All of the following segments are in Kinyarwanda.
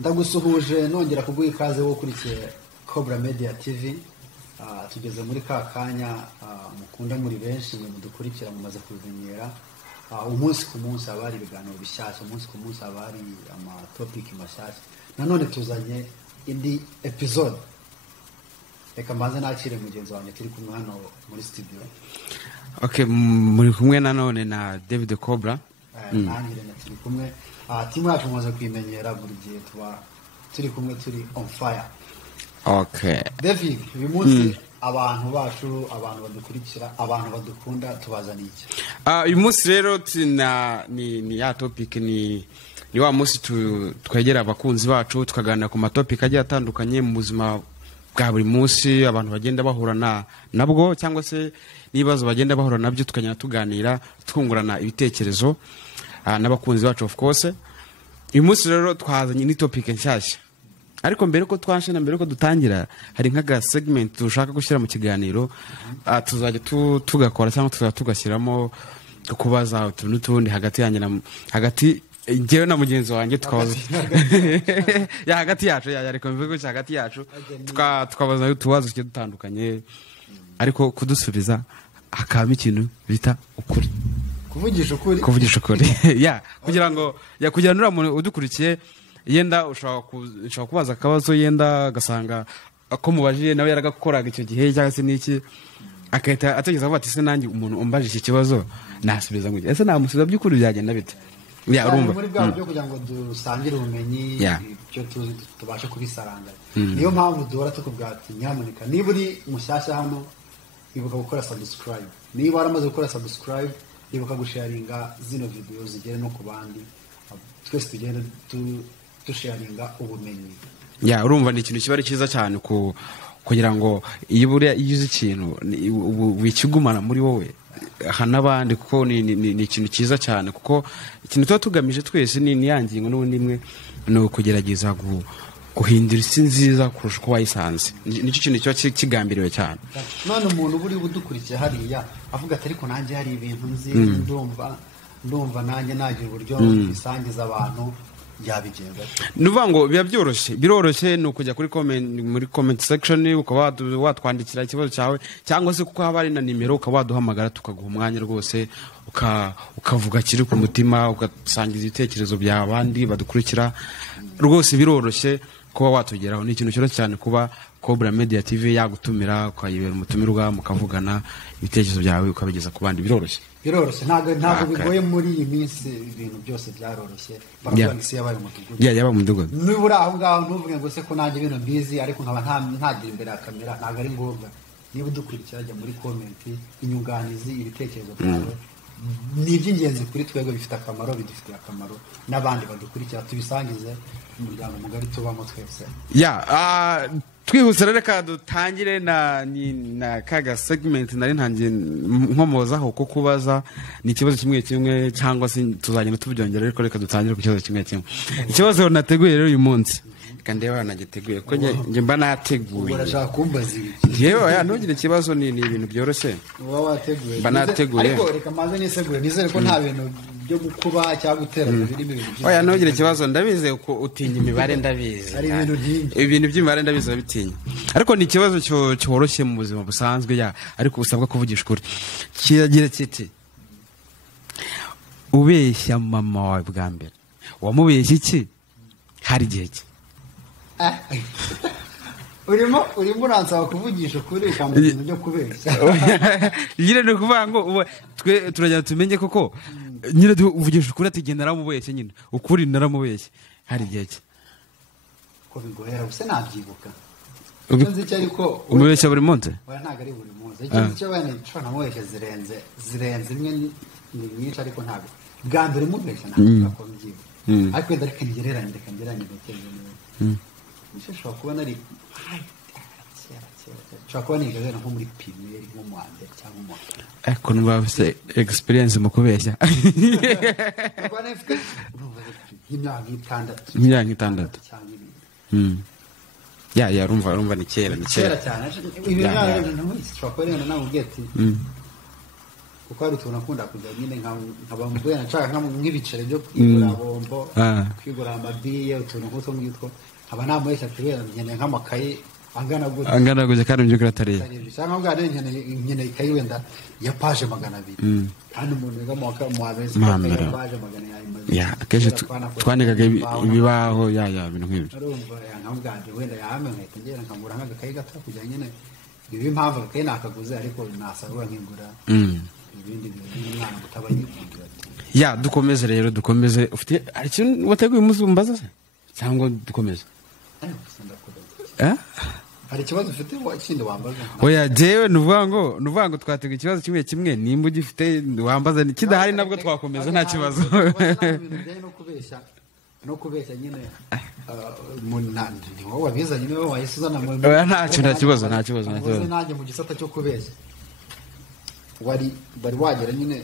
ndagusuhuje nongera kuguha ikaze wo kurikiye Cobra Media TV. Tugeze muri ka kanya mukunda muri benshi mwe mudukurikira mumaze kubimenyera. Umunsi ku munsi abari ibiganiro bishyashya, umunsi ku munsi abari ama topic mashyashya. Nanone tuzanye indi episode. Reka mbanze nakire mugenzi wanjye turi kumwe hano muri studio. Okay, muri kumwe nanone na David Cobra. Nangire na turi kumwe. Timu yacu mumaze kwimenyera buri gihe tuba turi kumwe turi on fire. Okay. David, uyu munsi abantu bacu, abantu badukurikira, abantu badukunda tubazaniye iki? Uyu munsi rero ni ya topic ni wa munsi twegera abakunzi bacu tukaganira ku matopic agiye atandukanye mu buzima bwa buri munsi abantu bagenda bahura nabwo cyangwa se nibazo bagenda bahura nabyo tukanyana tuganira twungurana ibitekerezo n'abakunzi bacu of course. Uyu munsi rero twazanye ni topic nshyashya. Ariko mbere ko twashena mbere ko dutangira hari nkaga segment dushaka gushyira mu kiganiro tuzajya tugakora cyangwa tugashyiramo kubaza utuntu tundi hagati yanjye na hagati ngewe na mugenzi wanjye tukabaza ya hagati yacu ya reko mvugo cyo hagati yacu tukabaza utubazo cyo dutandukanye ariko kudusubiza hakaba ikintu bita ukuri kuvugisha ukuri ya kugira nura muntu udukurikiye yenda ushobora kubaza akabazo yenda gasanga ko mubajije nawe yaragakoraga icyo gihe cyangwa se niki akahita ategeza avuga ati se nanjye umuntu umbaje iki kibazo nasubiza ngo ese namusubiza by'ukuri byagenda bite ya urumva muri bwa byo kugira ngo dusangire ubumenyi byo tubashe kubisaranga niyo mpamvu duhora tukubwira ati nyamuneka niba uri mushyashya hano ibuka gukora subscribe, niba waramaze gukora subscribe ibuka gusharinga zino video zigere no ku bandi twese tugenda dusharinga ubumenyi. Ya urumva ni ikintu kiba ari cyiza cyane kugira ngo iyo buriya yuze ikintu wikigumana muri wowe hanabandi kuko ni ikintu cyiza cyane kuko ikintu tuba tugamije twese ni yangingo n'ubundi imwe no kugerageza guhindura isi nziza kurusha uko wayisanze. Nicyo kintu kiba kigambiriwe cyane. None umuntu buri budukurikiye hariya avuga ati ariko nanjye hari ibintu nzi ndumva nanjye nagira uburyo bisangiza abantu yabigenza. Nuvuga ngo biba biroroshye ni ukujya muri comment section ukaba watwandikira ikibazo cyawe cyangwa se kuko haba ari na nimero ukaba waduhamagara tukaguha umwanya rwose ukavuga kiri ku mutima ugasangiza ibitekerezo by'abandi badukurikira rwose biroroshye kuba watugeraho. Ni ikintu cyoroshye cyane kuba Cobra Media TV yagutumira ukayibera umutumirwa mukavugana ibitekerezo byawe ukabigeza ku bandi biroroshye ntabwo bigoye muri iyi minsi ibintu byose byaroroshye baravuga isi yabaye umudugudu yabaye umudugudu nibura aho ngaho ntuvuge ngo se ko nanjye ibintu mbizi ariko nkaba ntagira imbere ya kamera ntabwo ari ngombwa. Niba udukurikira jya muri comment inyunganizi ibitekerezo byawe ni iby'ingenzi kuri twebwe bifite akamaro bidufitiye akamaro n'abandi badukurikira tubisangize umuryango mugari tubamo twese. Twihuse reka dutangire na kaga segment nari ntangiye nkomozaho ko kubaza ni ikibazo kimwe cyangwa se tuzagenda tubyongera ariko reka dutangire ku kibazo kimwe. Ikibazo nateguye rero uyu munsi kandi wanagiteguye ko njye mba nateguye. Urashaka kumbaza ibiki? Yewe ntugire ikibazo ni ibintu byoroshye. Uba wateguye. Mba nateguye. Ariko reka maze niseguye nizere ko nta bintu byo gukuba cyangwa gutera birimo ibintu. Ntugire ikibazo ndabize uko utinya imibare ndabizi. Ari ibintu byinshi. Ibintu by'imibare ndabizi bitinya. Ariko ni ikibazo cyoroshye mu buzima busanzwe ariko usabwa kuvugisha ukuri. Kiragira kiti ubeshya mama wawe bwa mbere wamubeshya iki hari gihe ki urimo uransaba kuvugisha ukuri mu bintu byo kubeshya nyine ni ukuvuga ngo twe turajya tumenye koko nyine uvugisha ukuri ati genda naramubeshye nyine ukuri naramubeshye hari gihe ki ko bigohera gusa nabyibuka umubeshya buri munsi ntabwo ari buri munsi ikintu cyo bene cyo namubeshye zirenze imwe ni nyinshi ariko ntabwo bwa mbere mubeshya ntabwo ko mbyibuka ariko reka ngereranye ntekereza neza nishobora kuba nari nshobora kuba nigeze nko muri primaire nko mu wa mbere cyangwa mu wa kabiri ariko numva bafite experience mu kubeshya imyaka itandatu ya rumva ni kera cyane ibintu nshobora kuba rero nawe ubwiye ati kuko hari utuntu akunda kujya nyine nkaba mbwira nshaka nk'ibiceri byo kwigura bombo kwigura amabiye utuntu nk'utwo ngitwo nkaba namuhesha tubera nkeneye nk'amakaye angana gutya kandi by'ukuri atari cyangwa mbwa nkeneye ikayi wenda ya paje 200 kandi umuntu wiga mu wabezi paje 200 ya akenshi twandikaga ibibaho ibintu nk'ibyo urumva nkabwanje wenda yamenye ngera nkamura nk'agakayi gato kujya nyine ibi impamvu agakayi nakaguze ariko nasarura nkingura ibindi bintu umwana mutabanyikundira ya dukomeze rero dukomeze ufite ari ikintu wateguye umunsi umbaza se cyangwa dukomeze hari ikibazo ufite ikindi wambaza oya jewe nuvuga ngo twatega ikibazo kimwe nimba ugifite wambaza kidahari nabwo twakomeza nta kibazo no kubeshya nyine ni wowe wabizanye niwe wayisuzana mu nta kibazo nanjye mu gisata cyo kubeshya bari wagera nyine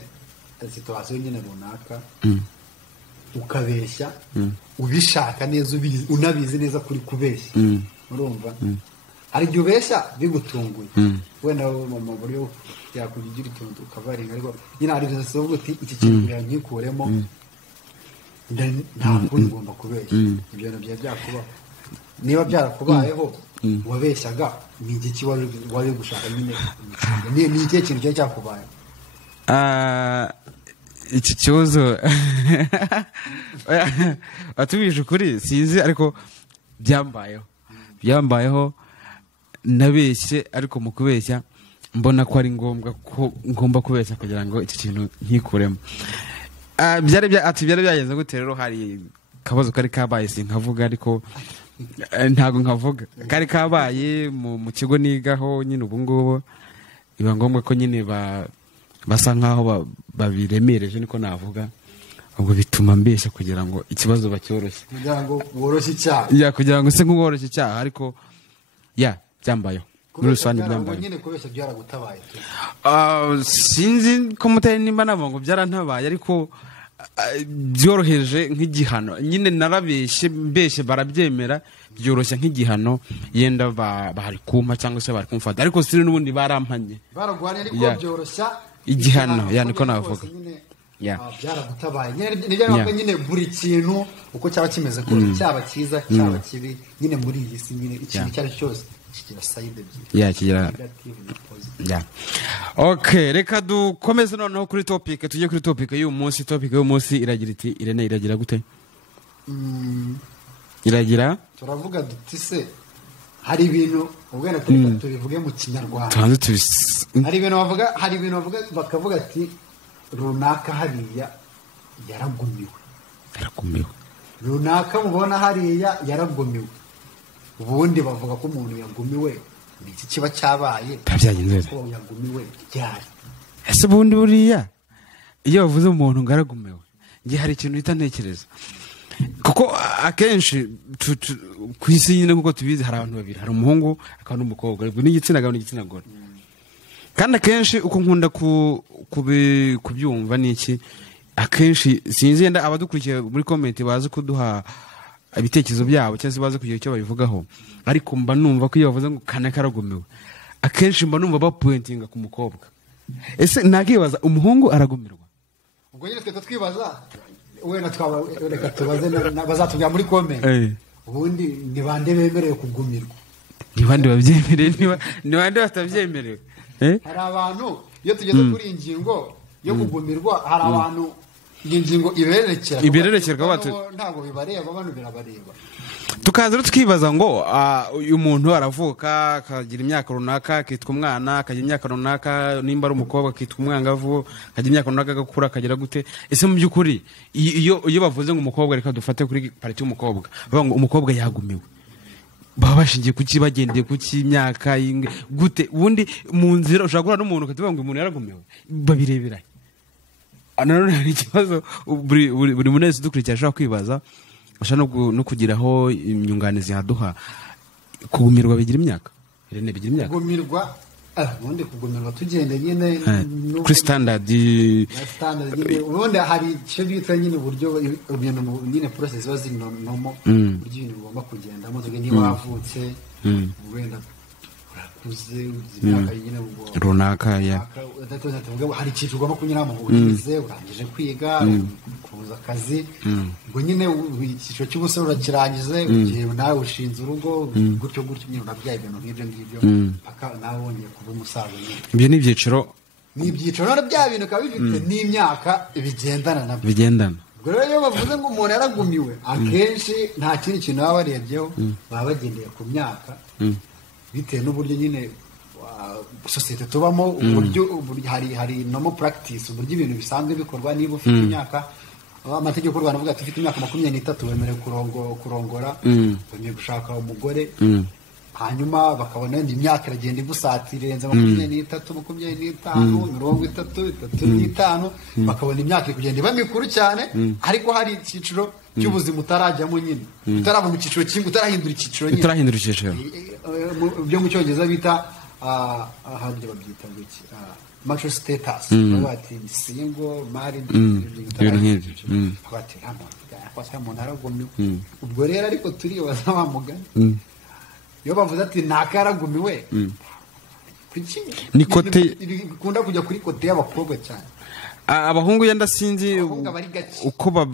situation nyine runaka ukabeshya ubishaka neza unabizi neza kuri kubeshya urumva hari igihe ubeshya bigutunguye wenda mu buryo yakugira ikintu ukavaringa ariko nyine hari igihe uvuga uti iki kintu yanyikuremo ntabwo ugomba kubeshya ibyo bintu byakubaho niba byarakubayeho wabeshyaga ni igiki wari gushaka nyine ni ikihe kintu cyari cyakubaye iki kibazo atubije ukuri sinzi ariko byambayeho nabeshye ariko mu kubeshya mbona ko ari ngombwa ko ngomba kubeshya kugira ngo iki kintu nkikuremo byari byagenze gute rero hari kabazo kari kabaye sinkavuga ariko ntago nkavuga kari kabaye mu kigo nigaho nyine ubu ngubu biba ngombwa ko nyine basa nkaho babiremereje niko navuga ubwo bituma mbeshya kugira ngo ikibazo bacyoroshye kugira ngo woroshye icyaha kugira ngo se nk'uworoshye icyaha ariko byambayeho muri rusange byambaye nyine kubeshya byaragutabaye sinzi ko mutari nimba nabo ngo byarantabaye ariko byoroheje nk'igihano nyine mbeshye barabyemera byoroshya nk'igihano yenda bari kumpa cyangwa se bari kumfata ariko siri n'ubundi barampanye baragwanye ariko byoroshya igihano niko navuga byaragutabaye nyine buri kintu uko cyaba kimeze ko cyaba cyiza cyaba kibi nyine muri iyi si nyine ikintu icyo ari cyose kigira side kigira okay reka dukomeze noneho kuri topic tujye kuri topic y'uyu munsi iragira iti Irene iragira gute iragira turavuga duti se hari ibintu ubwene tubivuge mu kinyarwanda hari ibintu bavuga bakavuga ati runaka hariya yaragumiwe runaka mubona hariya yaragumiwe ubundi bavuga ko umuntu yagumiwe ni iki kiba cyabaye ko yagumiwe ryari ese ubundi buriya iyo bavuze umuntu ngaragumiwe ngiye hari ikintu uhita ntekereza kuko akenshi ku isi nyine nk'uko tubizi hari abantu babiri hari umuhungu akaba n'umukobwa n'igitsina gabo n'igitsina gore kandi akenshi uko nkunda kubyumva ni iki akenshi sinzi yenda abadukurikiye muri komenti bazi kuduha ibitekerezo byabo cyangwa se bazi kugira icyo babivugaho ariko mba numva ko iyo bavuze ngo kana karagumiwe akenshi mba numva bapointinga ku mukobwa ese nakibaza umuhungu aragumirwa ubwo nyine twe twibaza wenda reka tubaze bazatubwira muri komenti ubundi ni bande bemerewe kugumirwa ni bande babyemerewe ni bande batabyemerewe hari abantu iyo tugeze kuri iyi ngingo yo kugumirwa hari abantu iyi ngingo ibererekera ntabwo bibareba bano birabareba tukaza rero twibaza ngo uyu muntu aravuka akagira imyaka runaka akitwa umwana akagira imyaka runaka nimba ari umukobwa akitwa umwangavu akagira imyaka runaka agakura akagira gute ese mu by'ukuri iyo bavuze ngo umukobwa reka dufate kuri pariti y'umukobwa bavuga ngo umukobwa yagumiwe baba bashingiye kuki bagendeye kuki imyaka gute ubundi mu nzira ushobora guhura n'umuntu ukavuga ngo umuntu yaragumiwe babirebera nanone hari ikibazo buri muntu wese udukurikira ashobora kwibaza ashobora no kugiraho inyunganizi yaduha kugumirwa bigira imyaka Irene bigira imyaka kugumirwa ubundi kugumirwa tugende nyine kuri standard ubundi hari icyo bita nyine uburyo ibintu nyine process ziba ziri nomo uburyo ibintu bigomba kugendamo tuge niba wavutse wenda urakuze imyaka nyine runaka hari icyiciro ugomba kunyuramo urize urangije kwiga kubuza akazi ngo nyine icyiciro cy'ubusore urakirangize igihe nawe ushinze urugo gutyo nyine urabyaye ibintu nk'ibyo ngibyo paka nawe wongeye kuba umusaza nyine ibyo ni ibyiciro none bya bintu bikaba bifite n'imyaka bigendana nabyo ubwo rero iyo bavuze ngo umuntu yaragumiwe akenshi nta kindi kintu baba barebyeho baba bagendeye ku myaka bitewe n'uburyo nyine sosiyete tubamo uburyo hari nomo practice uburyo ibintu bisanzwe bikorwa niba ufite imyaka amategeko y'u Rwanda avuga ati ufite imyaka 23 wemerewe kurongora wemerewe gushaka umugore hanyuma bakabona imyaka iragenda igusatira irenze 23, 35 bakabona imyaka iri kugenda iba mikuru cyane ariko hari icyiciro cy'ubuzima utarajyamo nyine utarava mu cyiciro kimwe utarahindura icyiciro byo mu cyongereza bita ahandi babyita guki mature status bati single married bati umuntu aragumiwe ubwo rero ariko turibaza wa mugani iyo bavuze ati nakaragumiwe ni kote bikunda kujya kuri kote y'abakobwa cyane abahungu yenda sinzi uko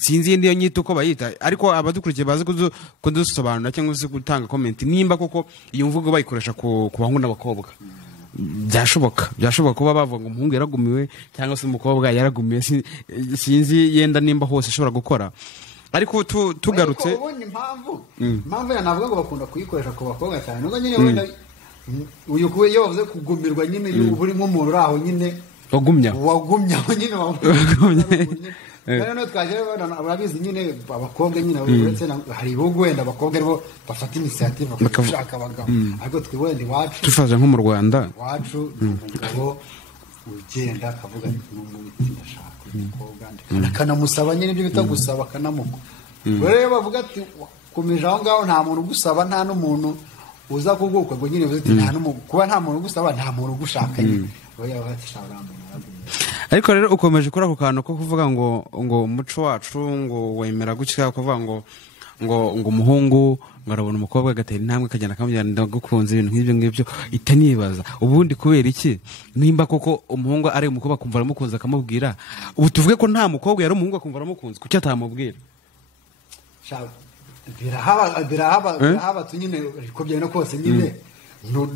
sinzi ndiyo nyito uko bayita ariko abadukurikiye bazi kudusobanura cyangwa se gutanga comment nimba koko iyo mvugo bayikoresha ku bahungu n'abakobwa byashoboka kuba bavuga ngo umuhungu yaragumiwe cyangwa se umukobwa yaragumiwe sinzi yenda nimba hose ishobora gukora ariko tugarutse impamvu navuga ngo bakunda kuyikoresha ku bakobwa cyane nubwo nyine wenda uyu kuwe iyo bavuze kugumirwa nyine uri nk'umuntu uraho nyine wagumya nyine rero twagera barabizi nyine abakobwa nyine uretse hari ibihugu wenda abakobwa aribo bafata initiative bakashaka abagabo ariko twe wenda iwacu tufaje nko mu Rwanda iwacu umugabo ugenda akavuga n'umuti ndashaka umukobwa akanamusaba nyine ibyo bita gusaba akanamuko rero bavuga ati kumeje aho ngaho nta muntu ugusaba nta n'umuntu uza kuguka ngo nyine uzi kuba nta muntu ugusaba nta muntu ugushaka nyine ariko rero ukomeje kuri ako kantu ko kuvuga ngo umuco wacu ngo wemera gutya kuvuga ngo umuhungu ngo arabona umukobwa agatera intambwe akagenda akamujyana ndagukunze ibintu nk'ibyo ngibyo itanibaza ubundi kubera iki nimba koko umuhungu ari umukobwa akumva aramukunze akamubwira ubu tuvuge ko nta mukobwa yari umuhungu akumva aramukunze kuki atamubwira birahaba nyine uko byari no kose nyine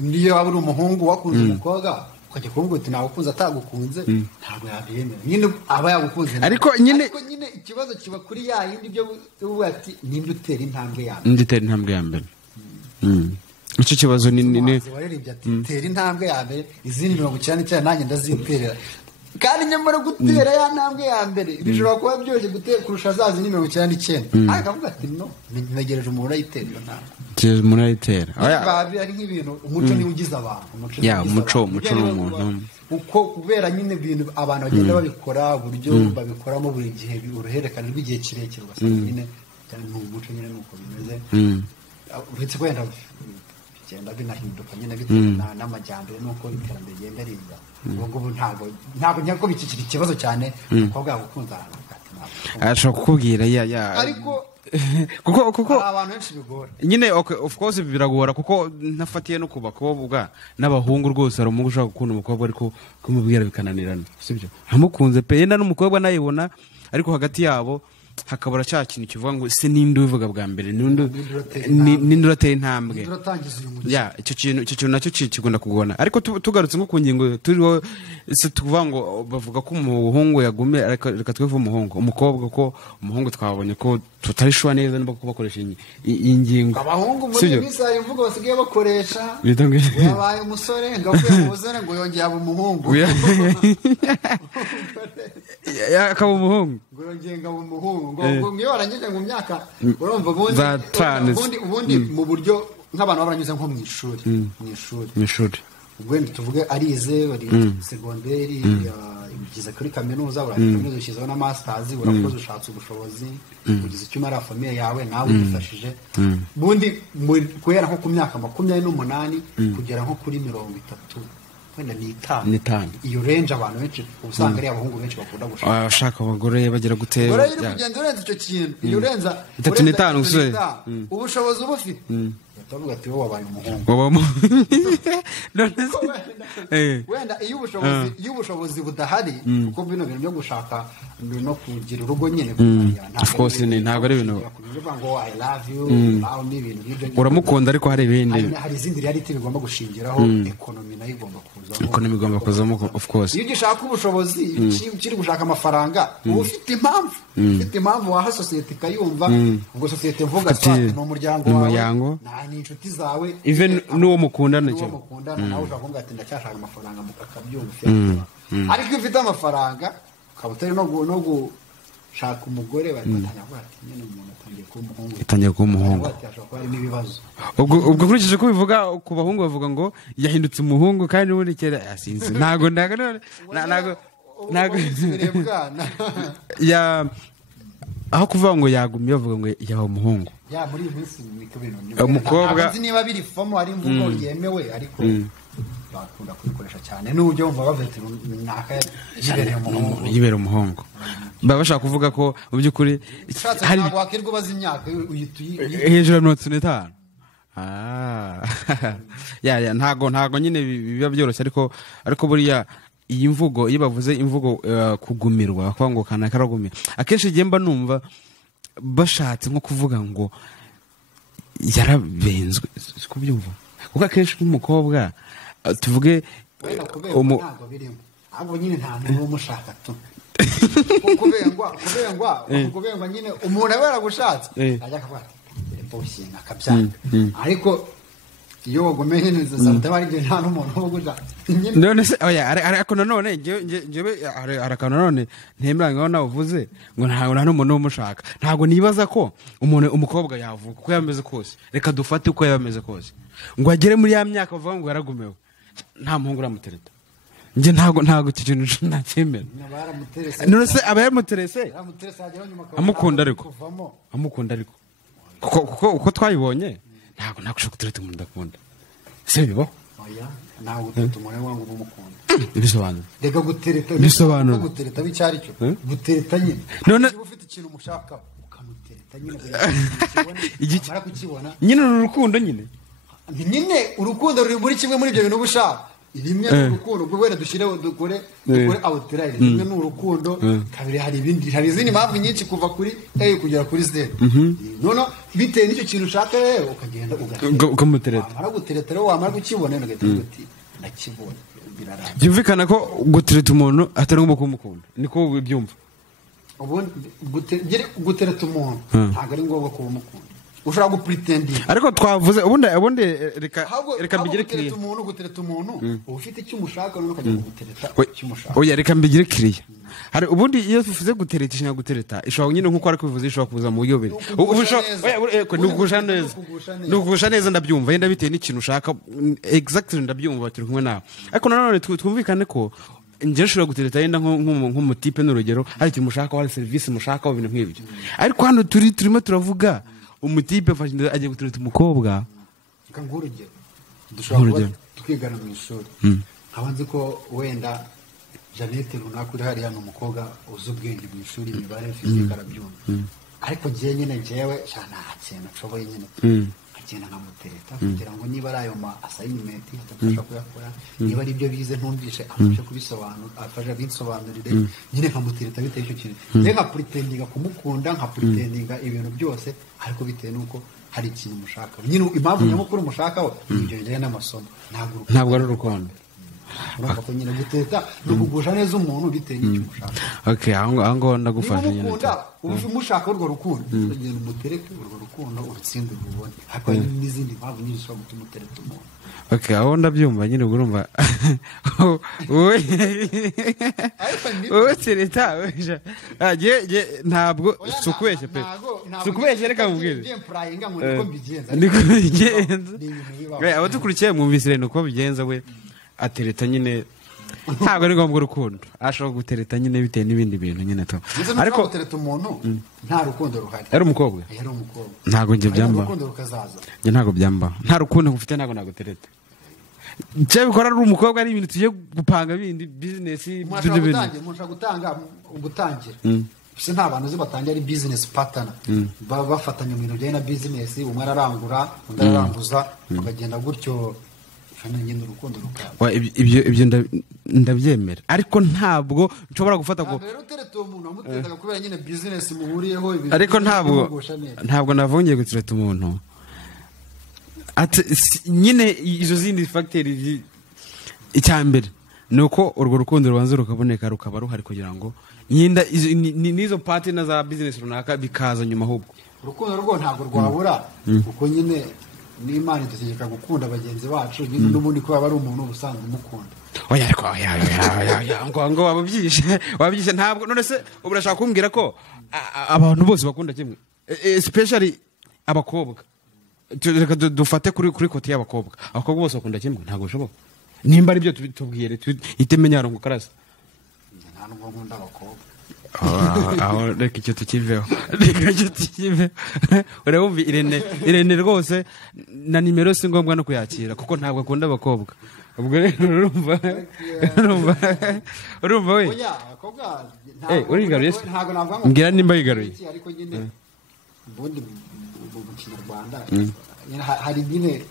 niyo waba uri umuhungu wakunze umukobwa ukajya kumubwira uti nagukunze atagukunze ntabwo yabyemera nyine aba yagukunze ariko nyine ikibazo kiba kuri ya yindi byo uvuga ati ninde utera intambwe ya mbere icyo kibazo ni waririmbye ati tera intambwe ya mbere izindi 99 nanjye ndaziterera kandi nyamara gutera ya ntambwe ya mbere bishobora kuba byoroshye gutera kurusha zazi ni 99 akavuga ati no ntegereje umuntu ayitera iyo ntambwe umuntu ayitera ari nk'ibintu umuco ni ugize abantu umuco n'umuntu uko kubera nyine ibintu abantu bagenda babikora buryo babikoramo buri gihe uruhererekane rw'igihe kirekire ugasanga nyine cyane mu muco nyine nuko bimeze uretse kwenda bigenda binahinduka nyine bitewe n'amajyambere nuko iterambere rigenda riza ubwo ntabwo nyako bikikira ikibazo cyane umukobwa yagukunze ashobora kukubwira ariko kuko abantu benshi bigora nyine of course biragora kuko ntafatiye no ku bakobwa n'abahungu rwose hari umuhungu ushaka gukunda umukobwa ariko kumubwira bikananirana sibyo ntamukunze pe yenda n'umukobwa nayibona ariko hagati yabo hakabura cya kintu kivuga ngo se ninde ubivuga bwa mbere ninde uratera intambwe icyo kintu nacyo kigunda kugona ariko tugarutse nko ku ngingo turiho se tuvuga ngo bavuga ko umuhungu yagume reka twive umukobwa ko umuhungu twabonye ko tutarishwa neza niba kuko bakoresha iyi ngingo abahungu muri misari imvugo basigaye bakoresha yabaye umusore ngavuye mu buzere ngo yongeye aba umuhungu akaba umuhungu ngo yongeye ngaba umuhungu ngo ngiyo barangije mu myaka urumva ubundi mu buryo nk'abantu baranyuze nko mu ishuri ubwo tuvuge arize bari segonderi ugize kuri kaminuza uragize kaminuza ushyizeho na masters urakoze ushatse ubushobozi ugize icyo umara famille yawe nawe ugifashije bundi guhera nko ku myaka 28 kugera nko kuri 30 wenda ni 5 iyo range abantu benshi ubusanga ari abahungu benshi bakunda gushaka abashaka abagore bagira gutera gore iri kugenda urenza icyo kintu iyo urenza 35 usore ubushobozi ubufite utavuga ati wowe wabaye umuhungu wenda iyo ubushobozi budahari kuko bino bintu byo gushaka no kugira urugo nyine of course ntabwo ari ibintu ngo I love you aho ni ibintu nk'ibyo uramukunda ariko hari ibindi hari izindi reality bigomba gushingiraho economy nayo igomba kuzamo of course iyo ugishaka ubushobozi kiri gushaka amafaranga ufite impamvu waha sosiyete ikayumva ubwo sosiyete mvuga swati ni umuryango wawe ni inshuti zawe even n'uwo mukundana nawe ushaka kuvuga ati ndacyashaka amafaranga mukabyumva ariko ufite amafaranga ukaba utari no gushaka umugore batangira kuvuga ati nyine umuntu atangiye kuba umuhungu ubwo ukurikije ko bivuga ku bahungu bavuga ngo yahindutse umuhungu kandi ubundi kera yasinze ntago aho kuvuga ngo yagumye bavuga ngo yaba umuhungu muri iyi minsi umukobwa niba biri fomo ari imvugo yemewe ariko bakunda kubikoresha cyane n'uburyo bumva bavete runaka yibereye umuhungu baba bashaka kuvuga ko mu by'ukuri hari wakirwa baza imyaka hejuru ya 35 ntago nyine biba byoroshye ariko buriya iyi mvugo iyo bavuze imvugo kugumirwa kuvuga ngo kana karagumira akenshi igihe mba numva bashatse nko kuvuga ngo yarabenzwe kubyumva kuko akenshi nk'umukobwa tuvuge ntabwo nyine nta muntu umushaka tu kubengwa nyine umuntu aba yaragushatse ajya akavuga ati boshinga akabyanga ariko iyo wagomeye neza zataba ari nta n'umuntu wogushatse none se ariko nanone njyewe arakana none ntemeranya nawe uvuze ngo nta n'umuntu wumushaka ntabwo nibaza ko umukobwa yavuka uko yameze kose reka dufate uko yameze kose ngo agere muri ya myaka bavuga ngo yaragumewe nta muhungu uramutereta njye ntago iki kintu ntacyemera none se aba yamuterese amukunda ariko kuko uko twayibonye ntago nakushaka gutereta umuntu ndakunda se bibaho ntago gutereta umuntu wangu umukunda ibisobanuro reka gutereta ibisobanuro gutereta bicyari cyo gutereta nyine none ufite ikintu umushaka ukamutereta nyine amara kukibona nyine urukundo nyine urukundo ruri muri kimwe muri ibyo bintu ubushaka rimwe n'urukundo ubwo wenda dukore outright rimwe n'urukundo kabiri hari izindi mpamvu nyinshi kuva kuri A kugera kuri Z none bitewe n'icyo kintu ushaka rero ukagenda ukamutereta amara gutereta rero wamara gukibona ugahita uti ndakibona biraramba byumvikana ko gutereta umuntu atari ngombwa kumukunda niko byumva gutereta umuntu ntabwo ari ngombwa kuba umukunda ushobora gupretendinga ariko twavuze ubundi reka mbigire kiriya gutereta umuntu ufite icyo umushaka none ukajya gutereta icyo umushaka oya reka mbigire kiriya hari ubundi iyo tuvuze gutereta ishaka gutereta ishobora nyine nkuko ari kubivuze ishobora kuza mu buryo biri nugusha neza ndabyumva yenda bitewe n'ikintu ushaka exactly ndabyumva turi kumwe nawe ariko nanone twumvikane ko njye nshobora gutereta yenda nk'umutipe n'urugero hari ikintu mushaka hari serivisi mushaka ibintu nk'ibyo ariko hano turimo turavuga umutipe agiye gutereta umukobwa nk'urugero dushobora twigana mu ishuri nkaba nzi ko wenda Jeannette runaka uri hariya ni umukobwa uzi ubwenge mu ishuri imibare fizika arabyumva ariko njyewe nyine njyewe nta kintu nshoboye nyine nkagenda nkamutereta kugira ngo niba ari ayo ma assignment adafasha kuyakora niba ari ibyo bize ntumvishe afashe kubisobanura afashe abinsobanurire nyine nkamutereta bitewe icyo kintu njye nkapretendinga kumukunda nkapretendinga ibintu byose ariko bitewe n'uko hari ikintu mushaka nyine impamvu nyamukuru mushakaho ibyo bijyanye n'amasomo ntabwo ari urukundo urumva ko nyine gutereta no kugusha neza umuntu bitewe n'icyo mushaka okay aho ngaho ndagufasha nyine umushaka urwo rukundo ugenda umutereke urwo rukundo urutsinde rubone ariko hari n'izindi mpamvu nyinshi zishobora gutuma utereta umuntu okay aho ndabyumva nyine ubwo urumva wowe tereta ntabwo sukubeshye pe sukubeshye reka mubwire niko mbigenza abo dukurikiye mwumvise uko bigenza we atereta nyine ntabwo ari ngombwa urukundo ashobora gutereta nyine bitewe n'ibindi bintu nyine to ariko gutereta umuntu nta rukundo ruhari ari umukobwa ntabwo njye byamba urukundo rukazaza njye ntabwo byamba nta rukundo ngufite ntabwo nagutereta cyo bikora ari umukobwa ari ibintu tugiye gupanga bindi business mushaka gutangira se nta bantu uzi batangira ari business partner bafatanya mu bintu bijyanye na business, umwe ararangura undi araranguza bakagenda gutyo nyine urukundo rukaba. Ibyo ndabyemera, ariko ntabwo nshobora gufata ko rero utereta uwo muntu wamuteretaga kubera nyine business muhuriyeho ibintu, ariko ntabwo navongeye gutereta umuntu nyine izo zindi factors. Icyambere nuko urwo rukundo rubanza rukaboneka rukaba ruhari kugira ngo n'izo partner za business runaka bikaza nyuma. Ahubwo urukundo rwo ntabwo rwabura kuko nyine n'Imana idutegeka gukunda bagenzi bacu nyine n'ubundi ko baba ari umuntu ubusanzwe umukunda. Oya ariko ngo wabyishe ntabwo. None se urashaka kumbwira ko abantu bose bakunda kimwe, especially abakobwa? Reka dufate kuri kote y'abakobwa bose bakunda kimwe? Ntabwo bishoboka. Nimba ari byo tubwire itemenyaro ngo karasa. Nta nubwo nkunda abakobwa. Aho reka icyo tukiveho. Urabumva Irene rwose na nimero si ngombwa no kuyakira kuko ntabwo akunda abakobwa. Ubwo rero urumva we. Oya abakobwa urigaruye se? Ntabwo navuga ngo mbwira nimba yigaruye. Ariko nyine ubundi mu Kinyarwanda hari nyine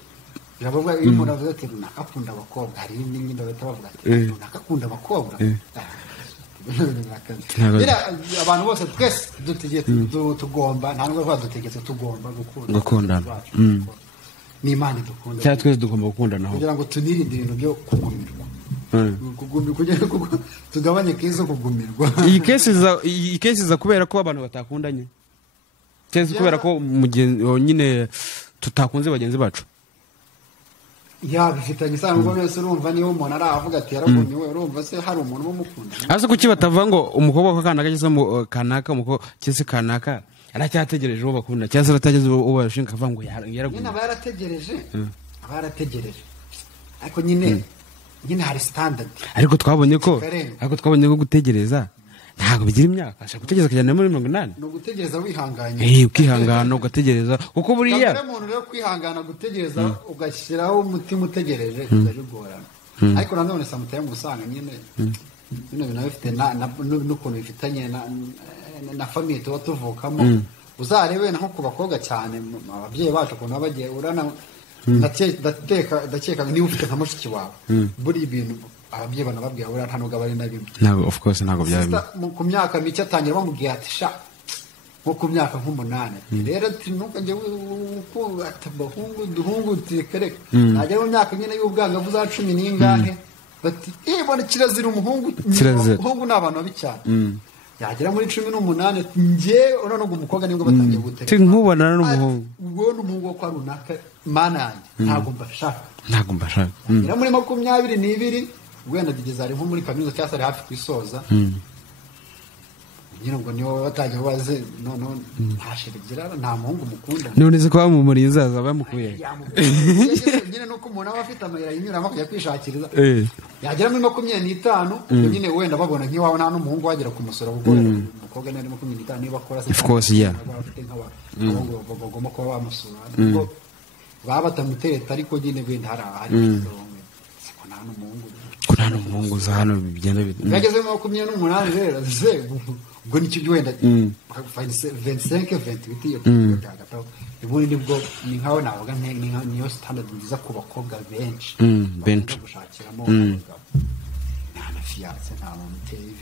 biravuga iyo umuntu avuze ati nakakunda abakobwa, hari n'indi bahita bavuga ati nakakunda abakobwa. Abantu bose twese tugomba, nta nubwo dutegetse, tugomba gukundana. n'Imana idukunda cyangwa twese tugomba gukundana kugira ngo tunirinde ibintu byo kugumirwa, kugira ngo tugabanye keza kugumirwa. Iyi kesi za kubera ko abantu batakundanye, cyangwa kubera ko nyine tutakunze bagenzi bacu. Bifitanye isano ngo wese urumva niba umuntu aravuga ati yaragumiwe, urumva se hari umuntu umukunda. Ase kuki batavuga ngo umukobwa wa kanaka cyangwa kanaka umukobwa cyese kanaka aracyategereje uwo bakunda cyangwa se aratageze uwo bashinga avuga ngo yaragumiwe. Nyine abarategereje ariko nyine hari standard. Ariko twabonye ko gutegereza ntabwo bigira imyaka. Ashaka gutegereza kujyana muri 80. No gutegereza wihanganye. Ukihangana ugategereza kuko buriya umuntu rero kwihangana gutegereza ugashyiraho umutima utegereje bigorana. Ariko nanone sometimes usanga nyine bino bintu bifite n'ukuntu bifitanye na famille tuba tuvukamo. Uzarebe naho ku bakobwa cyane ababyeyi bacu ukuntu bagiye urana ndakeka niba ufite nka mushiki wawe buri ibintu ababyeyi banababwira ura nta nubwo bari na bimwe. Ntabwo of course ntabwo byaba ku myaka mike atangira bamubwira ati sha nko ku myaka nk'8 rero ati ntukajye duhungu tikereka nagera mu myaka nyine y'ubwangavu za 10 n'ingahe bati ibona kirazira umuhungu n'abantu babi cyane. Yagera muri 18 nge urano ngo umukobwa nibwo batangiye gutereka nkubona n'umuhungu ubwo n'umuhungu wo kwa runaka mana yanjye ntabwo mbashaka. Era muri 22 wenda digeze ari nko muri kaminuza cyangwa ari hafi kwisoza nyine ngo niwo batangiye baze none ntashirigira nta muhungu mukunda. None se kwa mu muri zaza bamukuye nyine nuko umuntu aba afite amayira yinyuramo kujya kwishakiriza. Yagera muri 25 nyine wenda babona nk'iwawe nta n'umuhungu wagera ku musoro kuko umukobwa ni 25 niba akora se of course bafite nk'abantu bagomba kuba bamusura kuko baba batamutereta ariko nyine wenda hari nta n'umuhungu za hano bigenda bageze mu 28 rero ubwo nicyo wenda 25-28 bitiye kugataho ubundi nibwo ni nkaho navuga niyo standard nziza ku bakobwa benshi gushakiramo nta na fiance nta muntu TV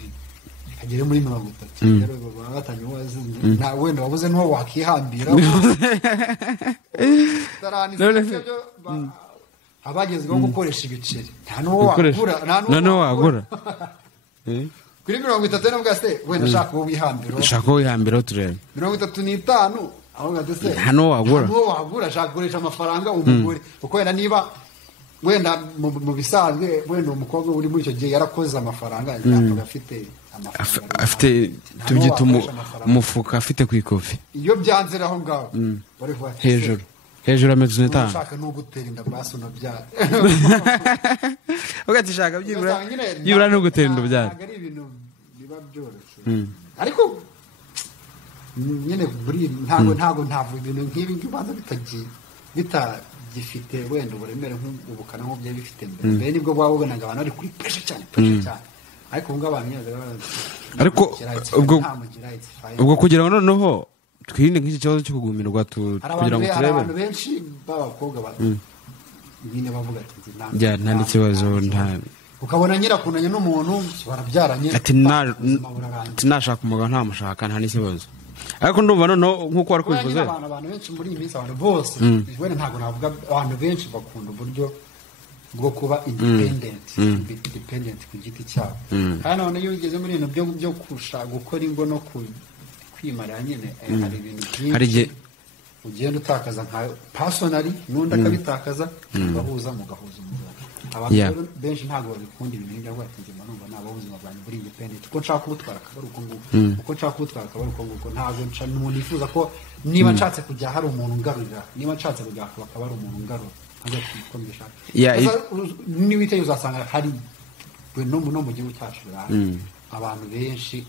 kagere muri 30 rero baba batanye wazi nta wenda wabuze n'uwo wakihambira abagezweho gukoresha ibiceri nta n'uwo wagura kuri 30 nabwo se wenda ushaka wihambira turebe 35 aho gatese nta n'uwo wagura ashaka gukoresha amafaranga umugore kuko wenda niba wenda mu bisanzwe wenda umukobwa uri muri icyo gihe yarakoze amafaranga yapfaga afite tubyita umufuka afite ku ikofi iyo byanzira aho ngaho hejuru ameze neza ushaka no gutera inda baso na byara ugati shaka byibura no gutera inda byara ari ibintu biba byoroshye ariko nyine buri ntago ibintu nk'ibi ngibanza bitagifite wenda uburemere nk'ubukana nk'ubyo bifite mbere nibwo bwabonaga abantu ari kuri pressure cyane ariko ubwo abantu ariko ubwo kugira ngo noneho twirinde nk'iki kibazo cyo kugumirwa kugira ngo turebe abantu benshi b'abakobwa nyine bavuga ati nta n'ikibazo ukabona nyirakunanye n'umuntu barabyaranye ati nashaka umugabo ntamushaka nta n'ikibazo ariko ndumva noneho nk'uko wari kubivuze abantu benshi muri iyi minsi abantu bose wenda ntabwo navuga abantu benshi bakunda uburyo bwo kuba independent ku giti cyabo kandi none iyo ugeze muri ibintu byo gukora ingo no kwimarira nyine hari ibintu byinshi ugenda utakaza nka personally n'undi akabitakaza mugahuza umugabo abantu benshi ntabwo babikunda ibintu byo gwatinzima numva nabo ubuzima bwanjye buri independent uko nshaka kubutwara akaba uko nguko uko nshaka kubutwara akaba uko nguko ntabwo n'umuntu yifuza ko niba nshatse kujya hari umuntu ungarurira niba nshatse kujya akaba ari umuntu ungarura niba iteye uzasanga hari no mu gihugu cyacu abantu benshi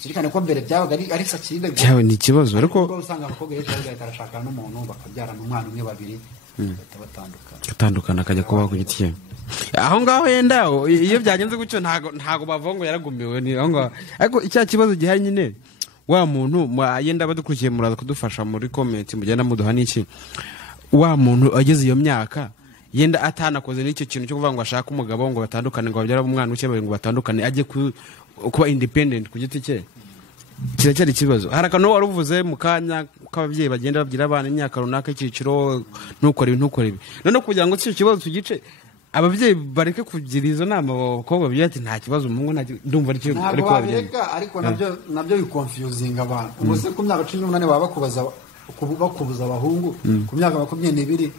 kirikane ko mbere byabaga ari sakiride cyawe ni ikibazo ariko usanga abakobwa benshi bagahita barashakana n'umuntu bakabyarana umwana umwe babiri batandukana akajya kubaho ku giti cye aho ngaho yenda iyo byagenze gutyo ntago bavuga ngo yaragumiwe ni aho ngaho ariko icya kibazo gihari nyine wa muntu yenda badukurikiye muraza kudufasha muri comment mugenda muduha n'iki wa muntu ageze iyo myaka yenda atanakoze n'icyo kintu cyo kuvuga ngo ashaka umugabo ngo batandukane ngo babyara umwana ukebeye ngo batandukane ajye kuba independent ku giti cye kiracyari ikibazo hari akantu wari uvuze mu kanya k'ababyeyi bagenda babwira abana imyaka runaka icyiciro ntukore ibi noneho kugira ngo icyo kibazo tugice ababyeyi bareke kugira izo nama abakobwa babyira ati nta kibazo umuhungu ndumva aricyo ariko babireka ariko nabyo bikonfuzinga abantu ubuse ku myaka 18 baba bakubuza abahungu ku myaka 22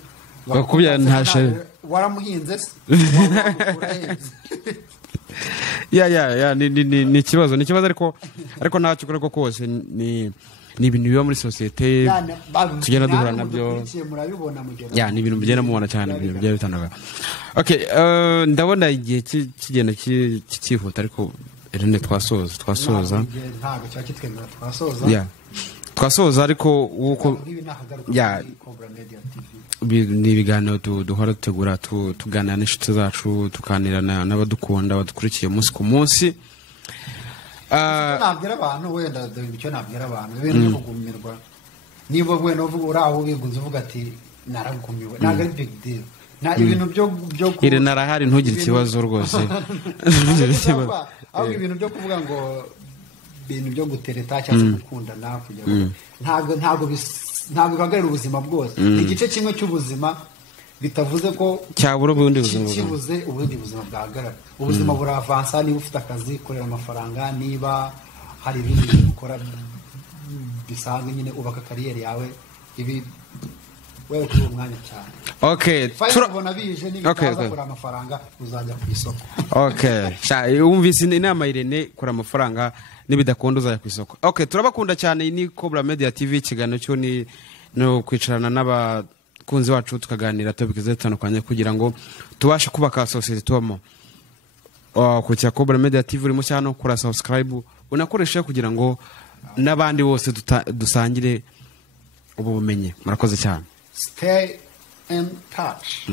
bakubya ntashe waramuhinze se ni ikibazo ariko ntacyo ukora ko kose ni ibintu biba muri sosiyete tugenda duhura nabyo ni ibintu bigenda mubona cyane ibintu bigiye bitandukanye ndabona igihe kigenda kikihuta ariko rene twasoza twasoza ariko uko ni ibiganiro duhora dutegura tuganira n'inshuti zacu tukanirana n'abadukunda badukurikiye umunsi ku munsi nabwira abantu wenda icyo nabwira abantu ibintu byo kugumirwa niba wenda uvuga uraho wigunze uvuga ati naragumiwe ntabwo ari big deal ibintu byo ire narahari ntugire ikibazo rwose aho ibintu byo kuvuga ngo ibintu byo gutereta cyangwa gukundana kugira ngo ntabwo bihagarira ubuzima bwose igice kimwe cy'ubuzima bitavuze ko cyabura ubundi buzima kibuze ubundi buzima bwahagarara ubuzima buravansa niba ufite akazi ukorera amafaranga niba hari ibindi bintu ukora bisanzwe nyine ubaka kariyeri yawe ibi wewe kuri umwanya cyane turabona bije n'ibitaza kuri amafaranga uzajya ku isoko wumvise inama Irene kuri amafaranga nibidakunda uzajya ku isoko turabakunda cyane ni Cobra Media TV ikiganiro cyo ni no kwicarana n'abakunzi wacu tukaganira topic zitandukanye kugira ngo tubashe kubaka society tubamo ku cya Cobra Media TV uri mushya no kura subscribe unakoresha kugira ngo n'abandi bose dusangire ubu bumenye murakoze cyane stay in touch